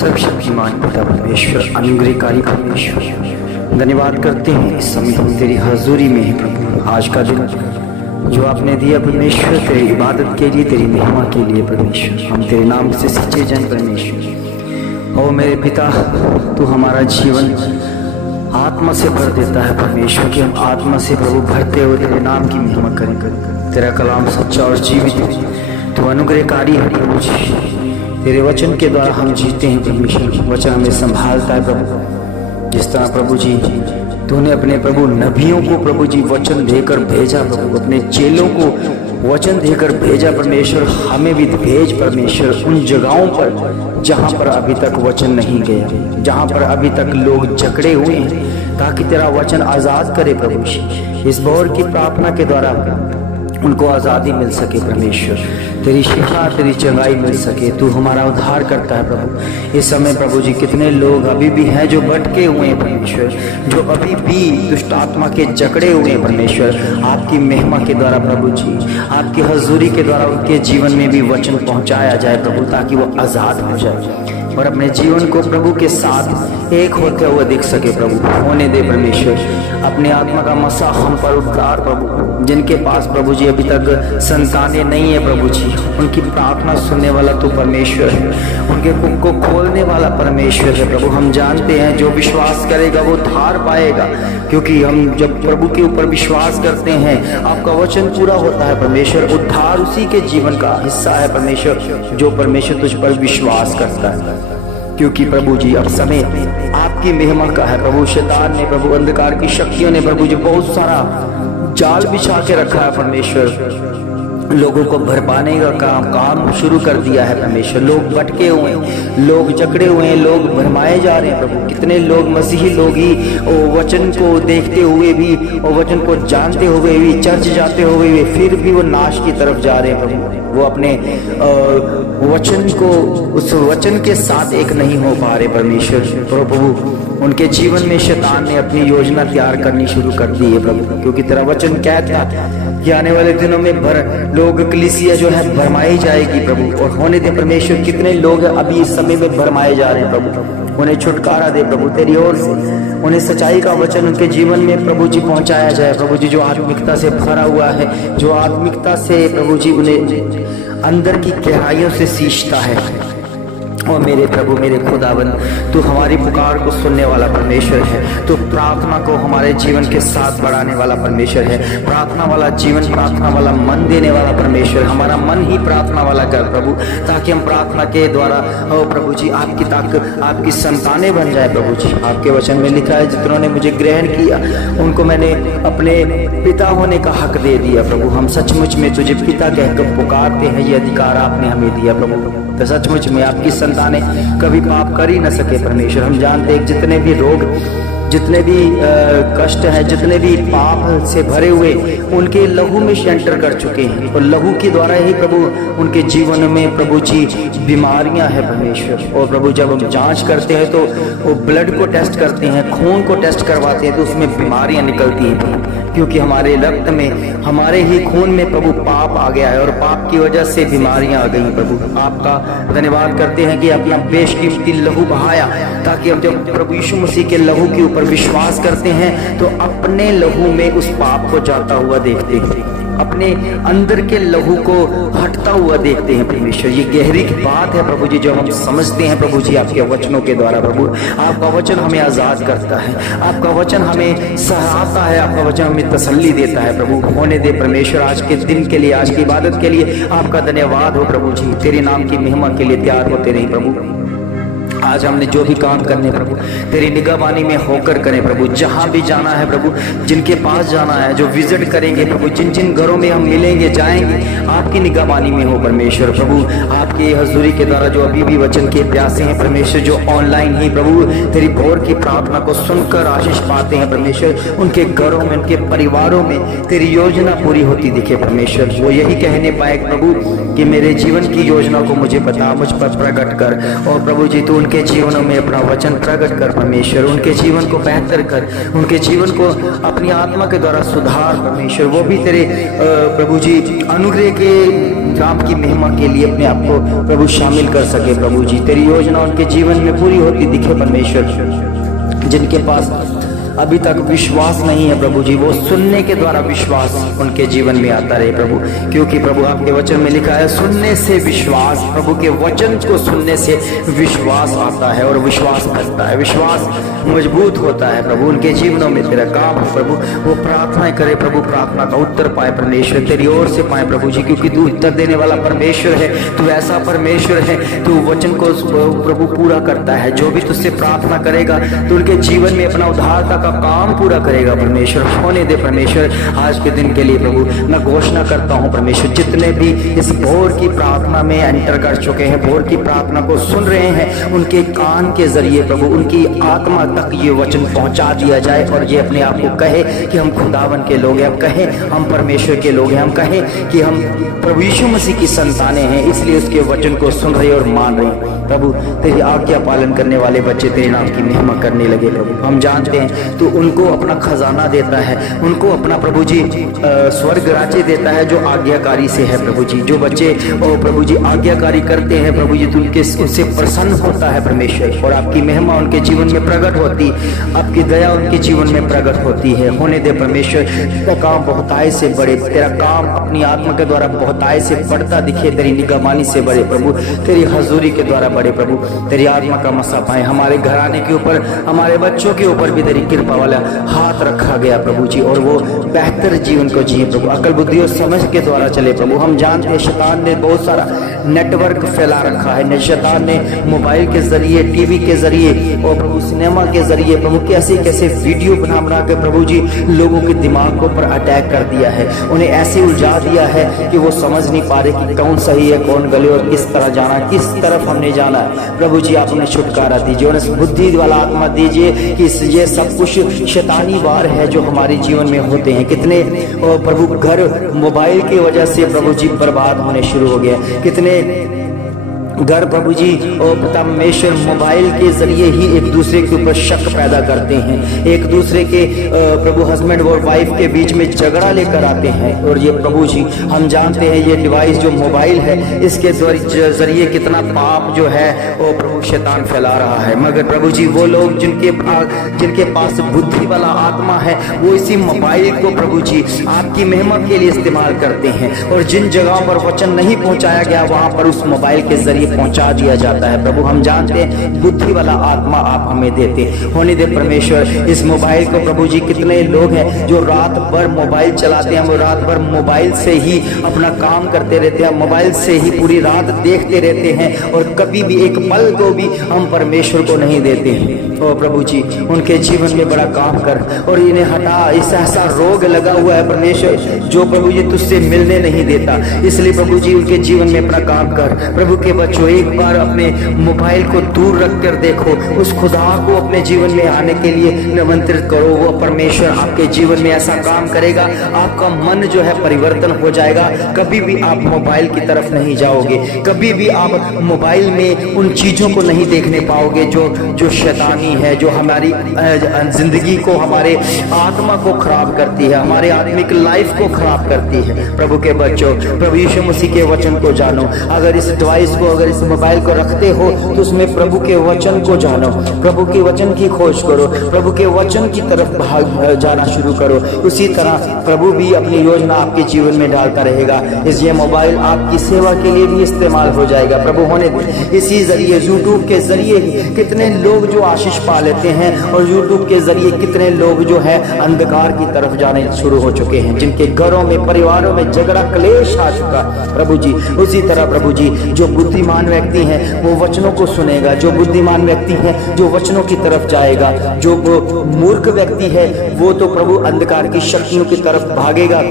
सर्वशक्तिमान पिता परमेश्वर, अनुग्रहकारी परमेश्वर, धन्यवाद करते हैं इस समय हम तेरी हजूरी में हैं प्रभु। आज का दिन जो आपने दिया परमेश्वर, तेरी इबादत के लिए, तेरी महिमा के लिए परमेश्वर, हम तेरे नाम से सच्चे जन परमेश्वर। ओ मेरे पिता, तू हमारा जीवन आत्मा से भर देता है परमेश्वर, कि हम आत्मा से प्रभु भरते हुए तेरे नाम की महिमा करें। तेरा कलाम सच्चा और जीवित है, तू अनुग्रहकारी है प्रभु जी। तेरे वचन के द्वारा हम जीते हैं परमेश्वर, वचन हमें संभालता है प्रभु। जिस तरह प्रभु जी तूने अपने प्रभु नबियों को प्रभु जी वचन देकर भेजा प्रभु, अपने चेलों को वचन देकर भेजा परमेश्वर, हमें भी भेज परमेश्वर उन जगहों पर जहां पर अभी तक वचन नहीं गया, जहां पर अभी तक लोग जकड़े हुए हैं, ताकि तेरा वचन आजाद करे प्रभु जी। इस बौर की प्रार्थना के द्वारा उनको आज़ादी मिल सके परमेश्वर, तेरी शिक्षा, तेरी चंगाई मिल सके। तू हमारा उद्धार करता है प्रभु। इस समय प्रभु जी कितने लोग अभी भी हैं जो भटके हुए हैं परमेश्वर, जो अभी भी दुष्ट आत्मा के जकड़े हुए हैं परमेश्वर। आपकी महिमा के द्वारा प्रभु जी, आपकी हजूरी के द्वारा उनके जीवन में भी वचन पहुंचाया जाए प्रभु, ताकि वो आज़ाद हो जाए और अपने जीवन को प्रभु के साथ एक होते हुए देख सके प्रभु। होने दे परमेश्वर अपने आत्मा का मसा हम पर उतार प्रभु। जिनके पास प्रभु जी अभी तक संतानें नहीं है प्रभु जी, उनकी प्रार्थना सुनने वाला तू परमेश्वर है, उनके कुंभ को खोलने वाला परमेश्वर है प्रभु। हम जानते हैं जो विश्वास करेगा वो उद्धार पाएगा, क्योंकि हम जब प्रभु के ऊपर विश्वास करते हैं आपका वचन पूरा होता है परमेश्वर। उद्धार उसी के जीवन का हिस्सा है परमेश्वर जो परमेश्वर तुझ पर विश्वास करता है, क्योंकि प्रभु जी अब समय आपकी महिमा का है प्रभु। शैतान ने प्रभु, अंधकार की शक्तियों ने प्रभु जी बहुत सारा जाल बिछा के रखा है परमेश्वर, लोगों को भरपाने का काम शुरू कर दिया है परमेश्वर। लोग भटके हुए हैं, लोग जकड़े हुए हैं, लोग भरमाए जा रहे हैं प्रभु। कितने लोग मसीही लोग ही वचन को देखते हुए भी और वचन को जानते हुए भी, चर्च जाते हुए भी, फिर भी वो नाश की तरफ जा रहे हैं प्रभु। वो अपने वचन को, उस वचन के साथ एक नहीं हो पा रहे परमेश्वर। प्रभु उनके जीवन में शैतान ने अपनी योजना तैयार करनी शुरू कर दी है प्रभु, क्योंकि तेरा वचन कहता कि आने वाले दिनों में लोग कलीसिया जो है भरमाई जाएगी प्रभु। और होने दे परमेश्वर कितने लोग अभी इस समय में भरमाए जा रहे हैं प्रभु, उन्हें छुटकारा दे प्रभु तेरी ओर से। उन्हें सच्चाई का वचन उनके जीवन में प्रभु जी पहुंचाया जाए प्रभु जी, जो आत्मिकता से भरा हुआ है, जो आत्मिकता से प्रभु जी उन्हें अंदर की गहराइयों से सींचता है। और मेरे प्रभु, मेरे खुदावन, तू हमारी पुकार को सुनने वाला परमेश्वर है। तू प्रार्थना को हमारे जीवन के साथ बढ़ाने वाला परमेश्वर है। प्रार्थना वाला जीवन, प्रार्थना वाला मन देने वाला परमेश्वर। हमारा मन ही प्रार्थना वाला कर प्रभु, ताकि हम प्रार्थना के द्वारा ओ प्रभु जी आपकी ताकत, आपकी संतानें बन जाए प्रभु जी। आपके वचन में लिखा है, जितनों ने मुझे ग्रहण किया उनको मैंने अपने पिता होने का हक दे दिया प्रभु। हम सचमुच में तुझे पिता कहकर पुकारते हैं, ये अधिकार आपने हमें दिया प्रभु। तो सचमुच में आपकी संतानें कभी पाप कर ही न सके परमेश्वर। हम जानते हैं जितने भी रोग, जितने भी कष्ट हैं, जितने भी पाप से भरे हुए उनके लहू में एंटर कर चुके हैं, और लहू के द्वारा ही प्रभु उनके जीवन में प्रभु जी बीमारियां हैं परमेश्वर। और प्रभु जब हम जांच करते हैं तो वो ब्लड को टेस्ट करते हैं, खून को टेस्ट करवाते हैं, तो उसमें बीमारियां निकलती हैं, क्योंकि हमारे रक्त में, हमारे ही खून में प्रभु पाप आ गया है, और पाप की वजह से बीमारियां आ गई प्रभु। आपका धन्यवाद करते हैं कि अपना बेशकीमती लहू बहाया, ताकि हम जब प्रभु यीशु मसीह के लहू के ऊपर विश्वास करते हैं तो अपने लहू में उस पाप को जाता हुआ देखते हैं, अपने अंदर के लहू को हटता हुआ देखते हैं परमेश्वर। ये गहरी की बात है प्रभु जी, जो हम समझते हैं प्रभु जी आपके वचनों के द्वारा प्रभु। आपका वचन हमें आजाद करता है, आपका वचन हमें सहारता है, आपका वचन हमें तसल्ली देता है प्रभु। होने दे परमेश्वर आज के दिन के लिए, आज की इबादत के लिए आपका धन्यवाद हो प्रभु जी। तेरे नाम की महिमा के लिए तैयार होते रहे प्रभु। आज हमने जो भी काम करने प्रभु तेरी निगहबानी में होकर करें प्रभु। जहां भी जाना है प्रभु, जिनके पास जाना है, जो विजिट करेंगे प्रभु, जिन जिन घरों में हम मिलेंगे, जाएंगे, आपकी निगहबानी में हो परमेश्वर। प्रभु आपकी हजूरी के द्वारा जो अभी भी वचन के प्यासे हैं परमेश्वर, जो ऑनलाइन ही प्रभु तेरी भोर की प्रार्थना को सुनकर आशीष पाते हैं परमेश्वर, उनके घरों में, उनके परिवारों में तेरी योजना पूरी होती दिखे परमेश्वर। वो यही कहने पाए प्रभु कि मेरे जीवन की योजना को मुझे पता, मुझ पर प्रकट कर। और प्रभु जी तू उनके उनके जीवनों में अपना वचन प्रकट कर परमेश्वर, उनके जीवन को बेहतर कर, उनके जीवन को अपनी आत्मा के द्वारा सुधार परमेश्वर। वो भी तेरे प्रभु जी अनुग्रह के काम की महिमा के लिए अपने आप को प्रभु शामिल कर सके प्रभु जी। तेरी योजना उनके जीवन में पूरी होती दिखे परमेश्वर। जिनके पास अभी तक विश्वास नहीं है प्रभु जी, वो सुनने के द्वारा विश्वास उनके जीवन में आता रहे प्रभु, क्योंकि प्रभु आपके वचन में लिखा है सुनने से विश्वास, प्रभु के वचन को सुनने से विश्वास आता है और विश्वास बढ़ता है, विश्वास मजबूत होता है प्रभु। उनके जीवनों में तेरा काम हो प्रभु, वो प्रार्थनाएं करे प्रभु, प्रार्थना का उत्तर पाए परमेश्वर, तेरी ओर से पाए प्रभु जी, क्योंकि तू उत्तर देने वाला परमेश्वर है, तू ऐसा परमेश्वर है, तू वचन को प्रभु पूरा करता है। जो भी तुझसे प्रार्थना करेगा तो उनके जीवन में अपना उद्धारता का काम पूरा करेगा परमेश्वर। होने दे परमेश्वर आज के दिन के लिए प्रभु। मैं घोषणा करता हूं परमेश्वर, जितने भी इस भोर की प्रार्थना में एंटर कर चुके हैं, भोर की प्रार्थना को सुन रहे हैं, उनके कान के जरिए प्रभु उनकी आत्मा तक ये वचन पहुंचा दिया जाए और ये अपने आप को कहे कि हम खुदावन के लोग हैं, हम कहें हम परमेश्वर के लोग हैं, हम कहें कि हम प्रभु यीशु मसीह की संतानें हैं, इसलिए उसके वचन को सुन रहे और मान रहे। प्रभु तेरी आज्ञा पालन करने वाले बच्चे तेरे नाम की महिमा करने लगे प्रभु। हम जानते हैं तो उनको अपना खजाना देता है, उनको अपना प्रभु जी स्वर्ग राज्य देता है जो आज्ञाकारी से है प्रभु जी। जो बच्चे प्रभु जी आज्ञाकारी करते हैं प्रभु जी, तो उनसे प्रसन्न होता है परमेश्वर और आपकी महिमा उनके जीवन में प्रकट होती, आपकी दया उनके जीवन में प्रकट होती है। होने दे परमेश्वर, तेरा काम बहुतायत से बढ़े, तेरा काम अपनी आत्मा के द्वारा बहुतायत से बढ़ता दिखे, तेरी निगरानी से बढ़े प्रभु, तेरी हजूरी के द्वारा बढ़े प्रभु। तेरी आत्मा का मसा पाए हमारे घराने के ऊपर, हमारे बच्चों के ऊपर भी तेरी कृपा वाला हाथ रखा गया प्रभु जी, और वो बेहतर जीवन को जिए प्रभु, अकल बुद्धि और समझ के द्वारा चले प्रभु। हम जानते हैं शैतान ने बहुत सारा नेटवर्क फैला रखा है, शैतान ने मोबाइल के जरिए, टीवी के जरिए और प्रभु सिनेमा के जरिए प्रभु कैसे कैसे वीडियो बना बना के प्रभु जी लोगों के दिमाग को पर अटैक कर दिया है, उन्हें ऐसे उलझा दिया है कि वो समझ नहीं पा रहे कि कौन सही है कौन गले और किस तरह जाना, किस तरफ हमने जाना है। प्रभु जी आप उन्हें छुटकारा दीजिए, उन्हें बुद्धि वाला आत्मा दीजिए कि ये सब कुछ शैतानी वार है जो हमारे जीवन में होते हैं। कितने प्रभु घर मोबाइल की वजह से प्रभु जी बर्बाद होने शुरू हो गए, कितने घर प्रभु जी और परमेश्वर मोबाइल के जरिए ही एक दूसरे के ऊपर शक पैदा करते हैं, एक दूसरे के प्रभु हस्बैंड और वाइफ के बीच में झगड़ा लेकर आते हैं। और ये प्रभु जी हम जानते हैं ये डिवाइस जो मोबाइल है इसके जरिए कितना पाप जो है वो प्रभु शैतान फैला रहा है। मगर प्रभु जी वो लोग जिनके पास बुद्धि वाला आत्मा है वो इसी मोबाइल को प्रभु जी आपकी महिमा के लिए इस्तेमाल करते हैं, और जिन जगहों पर वचन नहीं पहुंचाया गया वहां पर उस मोबाइल के जरिए पहुंचा दिया जाता है। प्रभु हम जानते हैं बुद्धि वाला आत्मा आप हमें देते, होने दे परमेश्वर। इस मोबाइल को प्रभु जी कितने लोग हैं जो रात भर मोबाइल चलाते हैं, वो रात भर मोबाइल से ही अपना काम करते रहते हैं, मोबाइल से ही पूरी रात देखते रहते हैं और कभी भी एक पल को भी हम परमेश्वर को नहीं देते हैं। ओ प्रभु जी उनके जीवन में बड़ा काम कर और इन्हें हटा, इस ऐसा रोग लगा हुआ है परमेश्वर जो प्रभु जी तुझसे मिलने नहीं देता, इसलिए प्रभु जी उनके जीवन में अपना काम कर। प्रभु के बच्चों एक बार अपने मोबाइल को दूर रख कर देखो, उस खुदा को अपने जीवन में आने के लिए निमंत्रित करो, वो परमेश्वर आपके जीवन में ऐसा काम करेगा, आपका मन जो है परिवर्तन हो जाएगा। कभी भी आप मोबाइल की तरफ नहीं जाओगे, कभी भी आप मोबाइल में उन चीजों को नहीं देखने पाओगे जो शैतानी है, जो हमारी जिंदगी को, हमारे आत्मा को खराब करती है, हमारे आत्मिक लाइफ को खराब करती है। प्रभु के बच्चों प्रभु यीशु मसीह के वचन को जानो, अगर इस डिवाइस को, अगर इस मोबाइल को रखते हो तो उसमें प्रभु के वचन को जानो, प्रभु के वचन की खोज करो, प्रभु के वचन की तरफ भाग जाना शुरू करो। उसी तरह प्रभु भी अपनी योजना आपके जीवन में डालता रहेगा। ये मोबाइल आपकी सेवा के लिए भी इस्तेमाल हो जाएगा प्रभु। होने दे इसी जरिए यूट्यूब के जरिए कितने लोग जो आशीष पा लेते हैं और यूट्यूब के जरिए कितने लोग जो है अंधकार की तरफ जाने शुरू हो चुके हैं, जिनके घरों में परिवारों में झगड़ा क्लेश आ चुका प्रभु जी। उसी तरह प्रभु जी जो बुद्धिमान व्यक्ति है वो वचनों को सुनेगा, जो बुद्धिमान व्यक्ति है जो वचनों की तरफ जाएगा, जो मूर्ख व्यक्ति है वो तो प्रभु अंधकार की शक्तियों की तरफ भागेगा।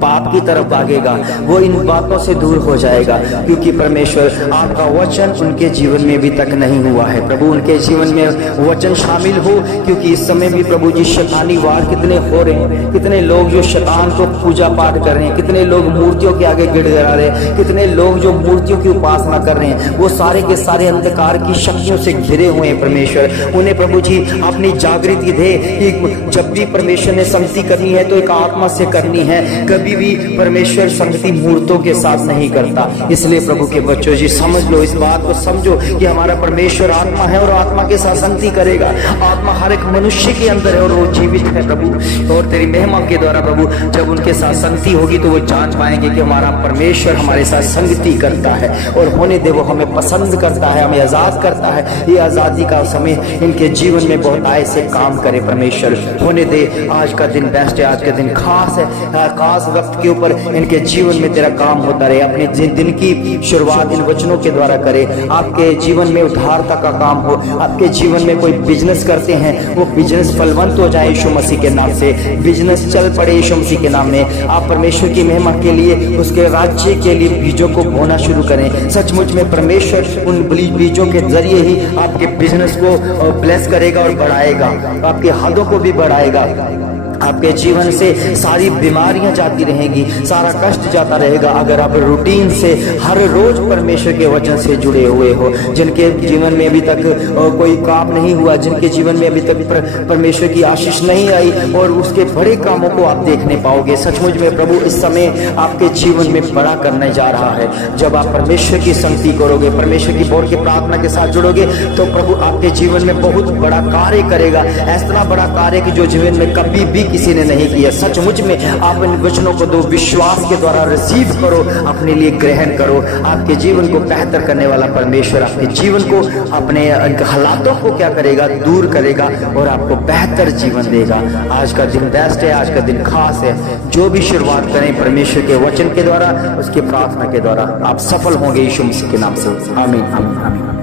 पाप की तरफ भागेगा, वो इन बातों से दूर हो जाएगा, क्योंकि परमेश्वर आपका वचन उनके जीवन में अभी तक नहीं हुआ है। प्रभु उनके जीवन में वचन शामिल हो, क्योंकि इस समय भी प्रभु जी शैतानी वार कितने हो रहे हैं, कितने लोग जो शैतान को पूजा पाठ कर रहे हैं, कितने लोग मूर्तियों के आगे गिड़गिड़ा रहे हैं, कितने लोग जो मूर्तियों की उपासना कर रहे हैं, वो सारे के सारे अंधकार की शक्तियों से घिरे हुए हैं। परमेश्वर उन्हें प्रभु जी अपनी जागृति दे कि जब भी परमेश्वर ने संगति करनी है तो एक आत्मा से करनी है, कभी भी परमेश्वर संगति मूर्तों के साथ नहीं करता। इसलिए प्रभु के बच्चों जी समझ लो, इस बात को समझो कि हमारा परमेश्वर आत्मा है और आत्मा के साथ संगति करेगा। आत्मा हर एक मनुष्य के अंदर है और वो जीवित है प्रभु, और तेरी महिमा के द्वारा प्रभु जब उनके साथ संगति होगी तो वो जान पाएंगे कि हमारा परमेश्वर हमारे साथ संगति करता है, और होने दे वो हमें पसंद करता है, हमें आजाद करता है। ये आजादी का समय इनके जीवन में बहुत आय से काम करे परमेश्वर, होने दे। आज का दिन बेस्ट है, आज का दिन खास है, खास वक्त के ऊपर इनके जीवन में तेरा काम होता रहे। अपने दिन की शुरुआत इन वचनों के द्वारा करे, आपके जीवन में उद्धारता का काम हो। आपके जीवन में कोई बिजनेस करते हैं, वो बिजनेस फलवंत हो जाए यीशु मसीह के नाम से, बिजनेस चल पड़े यीशु मसीह के नाम में। आप परमेश्वर की महिमा के लिए, उसके राज्य के लिए बीजों को बोना शुरू करें। सचमुच में परमेश्वर उन बीजों के जरिए ही आपके बिजनेस को ब्लेस करेगा और बढ़ाएगा, आपके हदों को भी बढ़ाएगा। आपके जीवन से सारी बीमारियां जाती रहेंगी, सारा कष्ट जाता रहेगा, अगर आप रूटीन से हर रोज परमेश्वर के वचन से जुड़े हुए हो। जिनके जीवन में अभी तक कोई काम नहीं हुआ, जिनके जीवन में अभी तक परमेश्वर की आशीष नहीं आई, और उसके बड़े कामों को आप देखने पाओगे। सचमुच में प्रभु इस समय आपके जीवन में बड़ा करने जा रहा है। जब आप परमेश्वर की संगति करोगे, परमेश्वर की बोल के प्रार्थना के साथ जुड़ोगे, तो प्रभु आपके जीवन में बहुत बड़ा कार्य करेगा, ऐसा बड़ा कार्य कि जो जीवन में कभी भी किसी ने नहीं किया। सचमुच में आप इन वचनों को दो, विश्वास के द्वारा रिसीव करो, अपने लिए ग्रहण करो। आपके जीवन को बेहतर करने वाला परमेश्वर आपके जीवन को, अपने हालातों को क्या करेगा, दूर करेगा और आपको बेहतर जीवन देगा। आज का दिन बेस्ट है, आज का दिन खास है। जो भी शुरुआत करें परमेश्वर के वचन के द्वारा, उसकी प्रार्थना के द्वारा, आप सफल होंगे यीशु मसीह के नाम से। आमीन आमीन आमीन।